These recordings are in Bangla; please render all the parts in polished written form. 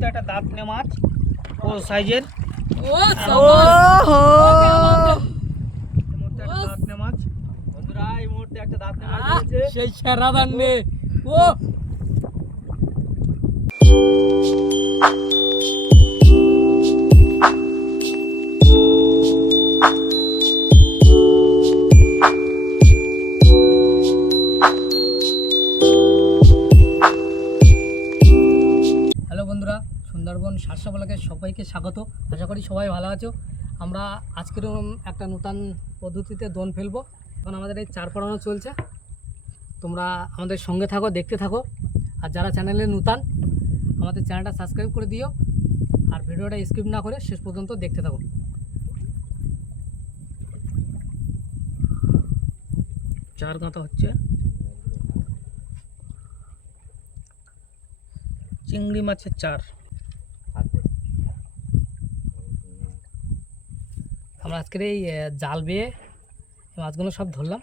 মুহূর্তে একটা দাঁতনে মাছ ও সাইজের দাঁতনে মাছ বন্ধুরা, এই মুহূর্তে একটা দাঁতনে মাছ ধরেছে, সেই সেরা দাঁতনে। ও বন্ধুরা, সুন্দরবন সারসা ব্লকে সবাইকে স্বাগত। আশা করি সবাই ভালো আছো। আমরা আজকের একটা নতুন পদ্ধতিতে দোন ফেলবো। এখন আমাদের এই চার পড়ানো চলছে, তোমরা আমাদের সঙ্গে থাকো, দেখতে থাকো। আর যারা চ্যানেলে নতুন, আমাদের চ্যানেলটা সাবস্ক্রাইব করে দিও, আর ভিডিওটা স্কিপ না করে শেষ পর্যন্ত দেখতে থাকো। চার গাঁথা হচ্ছে, চিংড়ি মাছের চার। আমরা আজকের এই জাল বেয়ে মাছগুলো সব ধরলাম।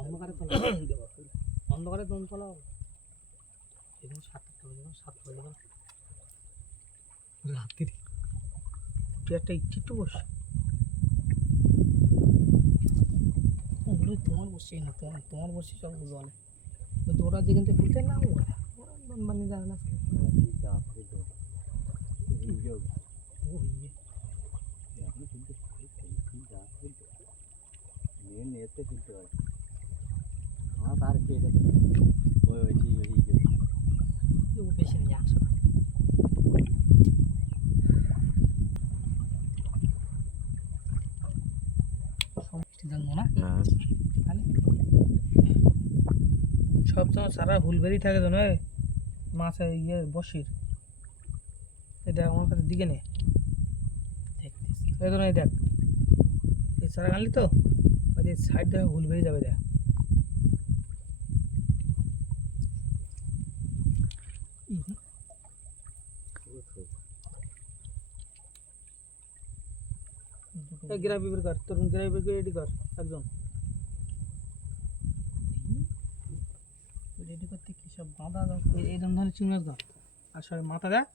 অন্ধকারে তোলা, অন্ধকারে দোন তোলা হবে। এখানে 7 রাত্রি একটা একটু বস, ওগুলোই তোমার বসে না, তোমার বসে সবগুলো অনেক ওই তোরা যেখান থেকে ফিরতে না দোন বানিয়ে যাবে না বেশি নেই 100 সব সময় সারা হুলবেরি থাকে তো নয় মাছ ইয়ে বসির। এই দেখ আমার কাছে দিকে নে, এই তো নয় দেখ, এই সারা গানলি তো ওই সাইড দেখে হুলবেরি যাবে। দেখ গ্রাবি বের কর, তোর গ্রাবি বের করে রেডি কর, একজন রেডি করতে কি সব বাঁধা দাও, এইরকম ধরনের চিংড়ি মাছ দাও, আর সবাই মাথা দেয়।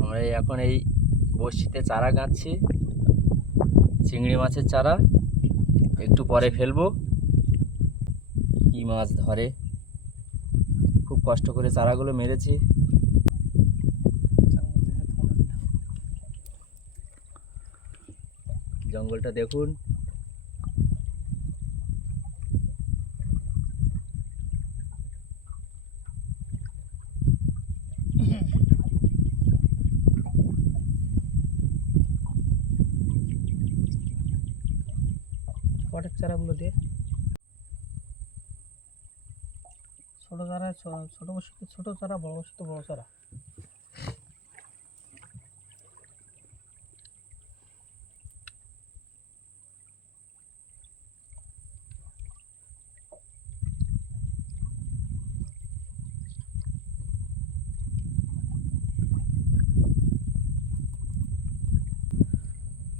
আমরা এখন এই বড়শিতে চারা গাঁচ্ছি, চিংড়ি মাছের চারা। একটু পরে ফেলবো, কি মাছ ধরে। খুব কষ্ট করে চারাগুলো মেরেছি। জঙ্গলটা দেখুন, পটের চারাগুলো দিয়ে ছোট চারা, ছোট বসিতে ছোট চারা, বড় বসিতে বড় চারা।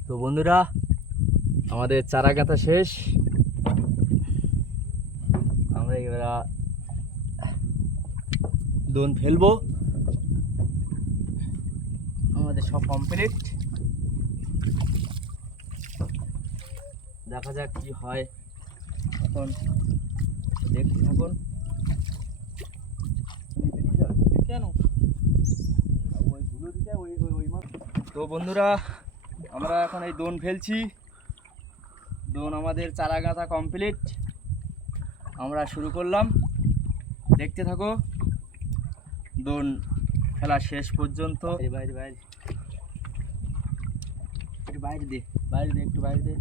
তো বন্ধুরা, আমাদের চারা গাঁথা শেষ। আমরা এবার দোন ফেলবো, আমাদের সব কমপ্লিট। দেখা যাক কি হয়, এখন দেখতে থাকুন। কেন তো বন্ধুরা, আমরা এখন এই দোন ফেলছি। দোন আমাদের চারা গাঁথা কমপ্লিট, আমরা শুরু করলাম, দেখতে থাকো দোন খেলা শেষ পর্যন্ত। বাইরে বাইরে একটু বাইরে দে, বাইরে দে, একটু বাইরে দে।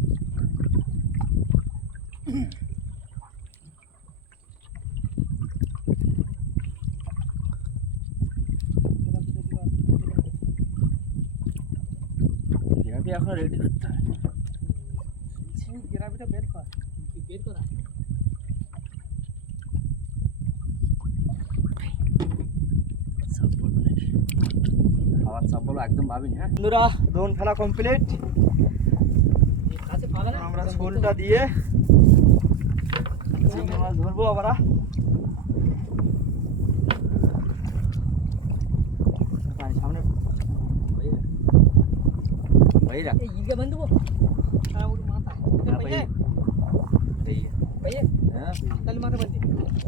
এখন রেডি করতে হবে। গ্রাভিটা বের কর, বের করা। খাবার চাপ বলো একদম ভাবিনি। হ্যাঁ বন্ধুরা, দোন ফেলা কমপ্লিট। কাছে পাবে না আমরা ঝোলটা দিয়ে চিংড়ি মাছ ধরবো আবার। সামনে ভাইরা এই ইলকা বান্ধ দেবো। হ্যাঁ ওর মাথা ভাইয়া ভাইয়া হ্যাঁ তাহলে মাথা বান্ধি,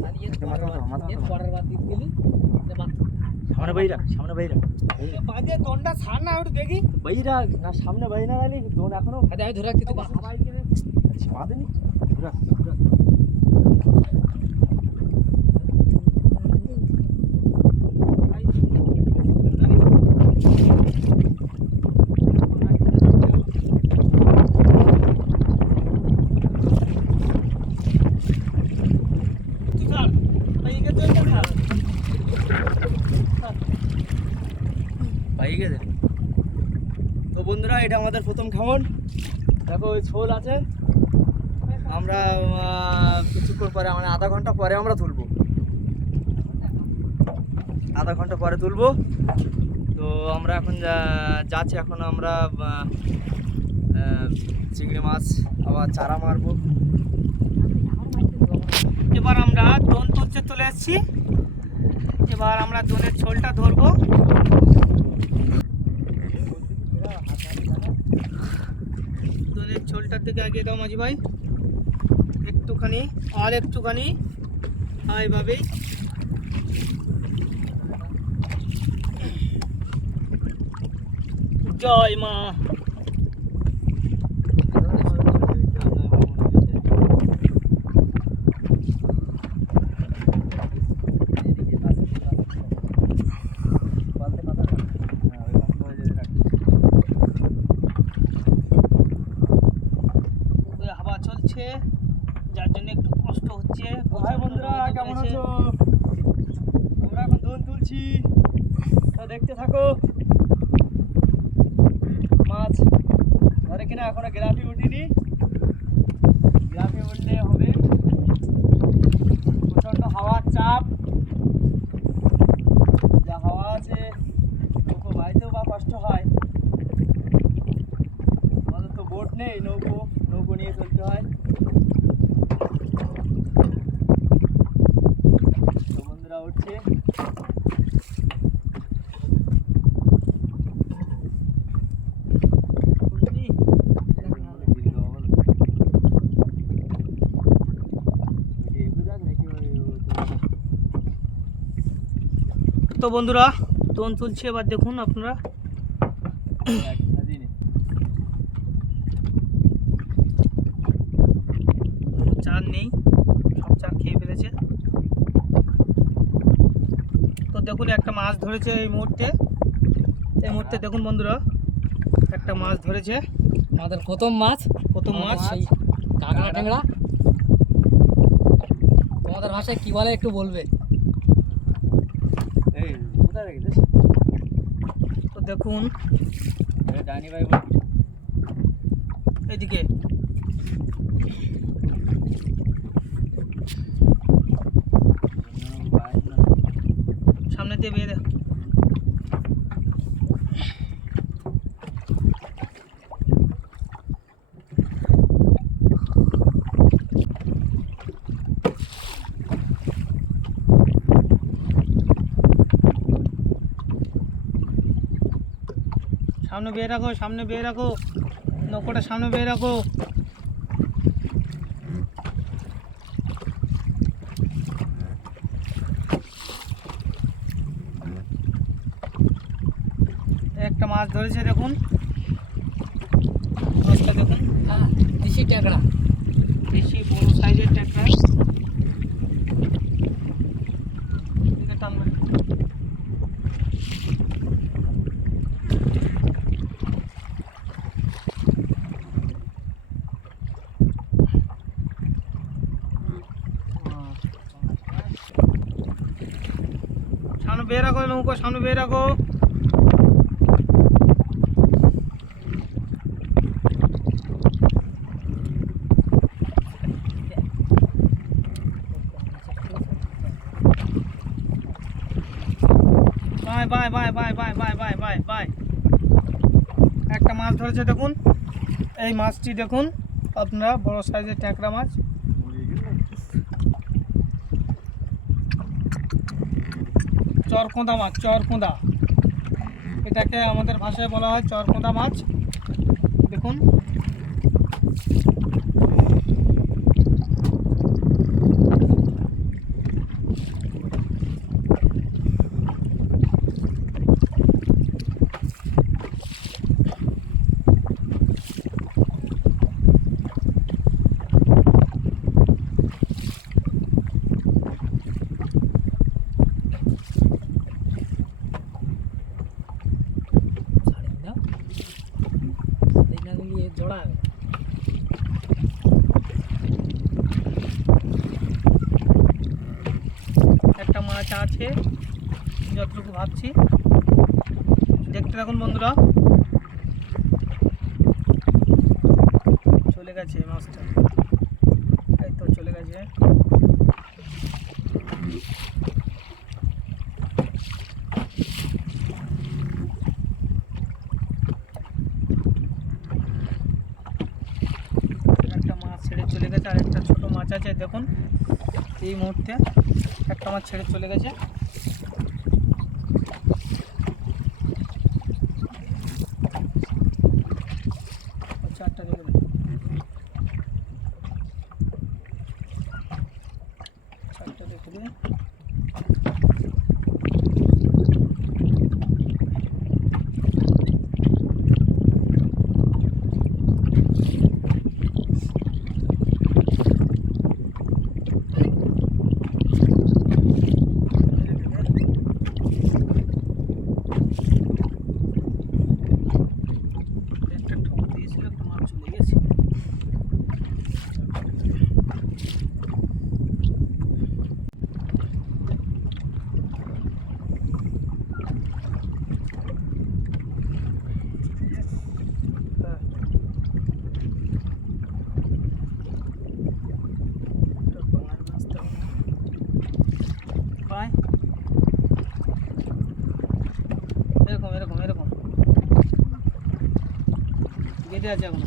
তাহলে একটা মাথা বাঁধো, মাথা বাঁধো। পরের বার দিতে গেলি সামনে ভাইরা, সামনে ভাইরা বাজে দন্ডা ছাড় না একটু দেখি। ভাইরা না, সামনে ভাইরা নালি দোন এখনো আরে আমি ধরে রাখছি তুই বাঁধেনি। পাই গেছে। তো বন্ধুরা, এটা আমাদের প্রথম খামন। দেখো ওই ঝোল আছে। আমরা কিছুক্ষণ পরে, মানে আধা ঘন্টা পরে আমরা তুলবো, আধা ঘন্টা পরে তুলবো। তো আমরা এখন যাচ্ছি, এখন আমরা চিংড়ি মাছ আবার চারা মারবো। এবার আমরা দোন তুলতে চলে এসেছি। এবার আমরা দোনের ঝোলটা ধরবো। দোনের ঝোলটার দিকে এগিয়ে দাও মাঝি ভাই, একটুখানি আর একটুখানি, এইভাবেই। জয় মা। হাওয়া চলছে, যার জন্য একটু কষ্ট হচ্ছে। ভাই বন্ধুরা, কেমন আছো? আমরা এখন দোন তুলছি, তা দেখতে থাকো। মাছ ধরে কিনা এখনো গ্রাফি উঠিনি, গ্রাফি উঠলে হবে। প্রচণ্ড হাওয়ার চাপ, যা হাওয়া আছে নৌকো বাইতেও বা কষ্ট হয়। আমাদের তো বোট নেই, নৌকো নিয়ে চলতে হয়। তো বন্ধুরা উঠছে। তো বন্ধুরা, দোন তুলছে, এবার দেখুন আপনারা। চার নেই, সব চার খেয়ে ফেলেছে। তো দেখুন একটা মাছ ধরেছে এই মুহূর্তে। দেখুন বন্ধুরা, একটা মাছ ধরেছে, আমাদের প্রথম মাছ সেই কাঁকড়া ট্যাংরা। তোমাদের ভাষায় কি বলে একটু বলবে? তো দেখুন ডানি ভাই এদিকে সামনে দিয়ে বেয়ে দে। সামনে বেয়ে রাখো, সামনে বেয়ে রাখো, নৌকোটা সামনে বেয়ে রাখো। একটা মাছ ধরেছে দেখুন, মাছটা দেখুন, দেশি ট্যাংরা, দেশি বড় সাইজের ট্যাংরা। টানবে সামনে বেয়ে রাখো, নৌকো সামনে বেয়ে রাখো। Bye bye bye bye bye bye bye bye bye. একটা মাছ ধরেছে দেখুন, এই মাছটি দেখুন আপনারা, বড় সাইজের ট্যাংরা মাছ। চরকোঁদা মাছ, চরকোঁদা, এটাকে আমাদের ভাষায় বলা হয় চরকোঁদা মাছ। দেখুন জোড়া একটা মাছ আছে যতটুকু ভাবছি, দেখতে থাকুন বন্ধুরা। চলে গেছে মাছটা, এই তো চলে গেছে। একটা মাছ ছেড়ে চলে গেছে, আর একটা ছোট মাছ আছে দেখুন, এই মুহূর্তে একটা মাছ ছেড়ে চলে গেছে। চারটা দেখে দিন, চারটা দেখে দিন। একটা ঠোক দিয়েছিল, একটা মাছ চলে গেছে। এরকম এরকম এরকম গেটে আছে এখন।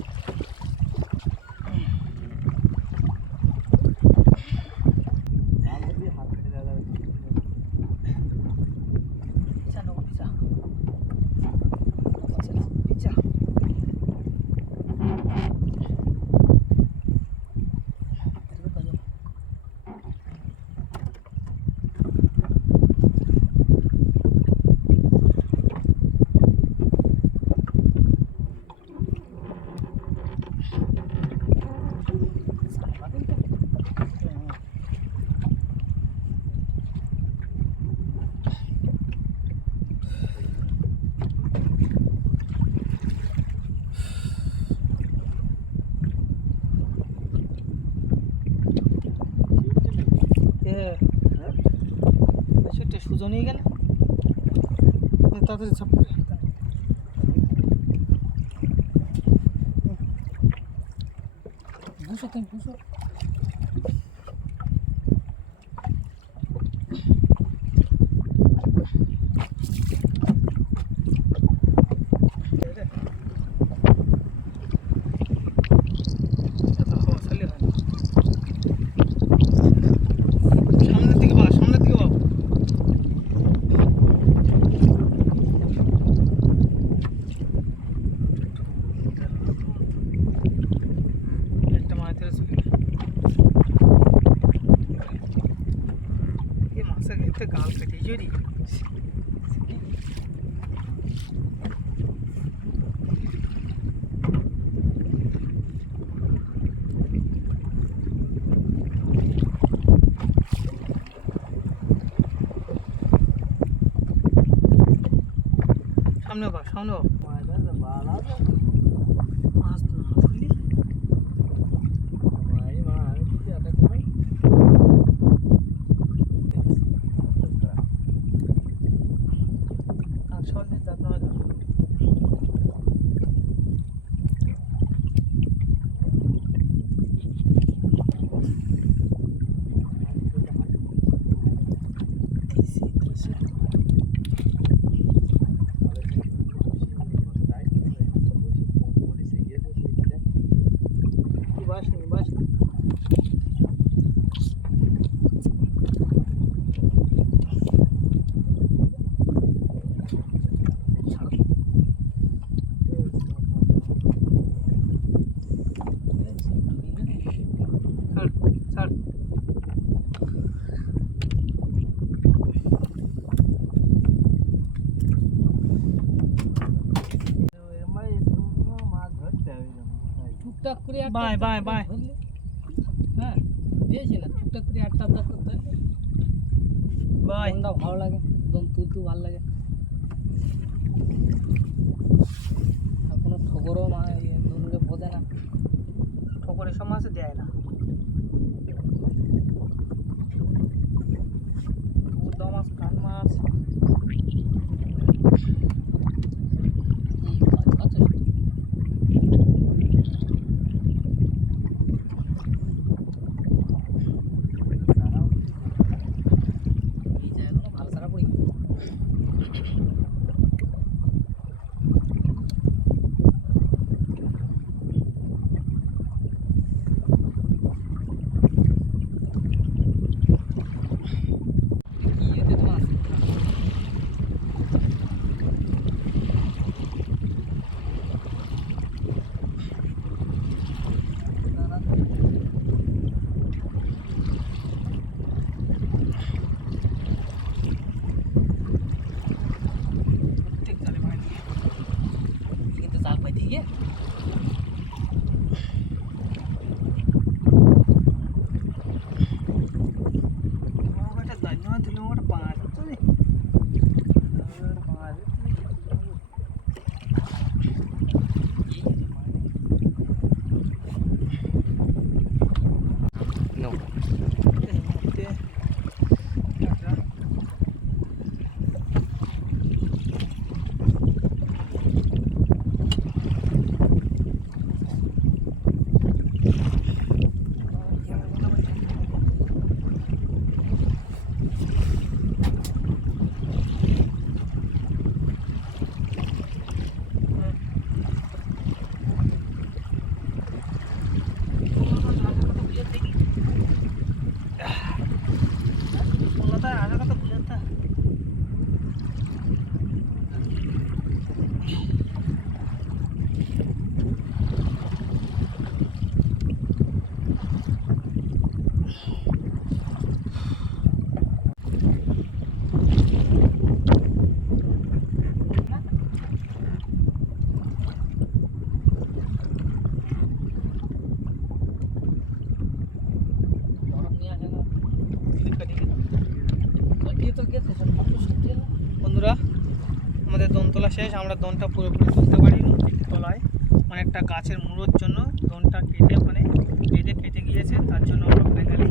সুজন নিয়ে গেলে তাড়াতাড়ি ছাপ করে বুঝো তুমি বুঝো। সামনের দিকে বা, সামনের দিকে বাবু। একটা মাছ ধরে চলে গেল। এই মাছের ক্ষেত্রে গাল কেটে জড়ি। সামনে বা, সামনে বা। মাছ না ধরলি সহজে যাতে হয় না। টুকটাক করে একটা বাই, আধটা বাই, করে বাই। ধরলে, হ্যাঁ দিয়েছি না, টুকটাক করে একটা আধটা করে ধরলে বাই মনটা ভালো লাগে, একদম তুলতু ভালো লাগে। আর কোনো ঠোকরও ধরলে বোঝে না। ঠোকর এসব মাছে দেয় না। উদ্দা মাছ, কান মাছ, আচ্ছা এই জায়গাগুলো ভালো সারা পড়ি। কি এতে মাছ প্রত্যেক জালে ভাই দিয়ে। কিন্তু জাল পাইতে গিয়ে আমার একটা ধন্যবাদ দিলাম, আমার পাঁচ হচ্ছে রে। নো এই মুহূর্তে একটা কলকাতায় আসার কথা ভুলে যেতে। বরফ নিয়ে আসে না, ওই দিয়ে তো গেছে সব কত সত্যি না। বন্ধুরা, আমাদের দোন তোলা শেষ। আমরা দোনটা পুরোপুরি তুলতে পারি নদীর তলায় অনেকটা গাছের মুড়োর জন্য দোনটা কেটে ওখানে বেঁধে কেটে গিয়েছে, তার জন্য আমরা ফাইনালি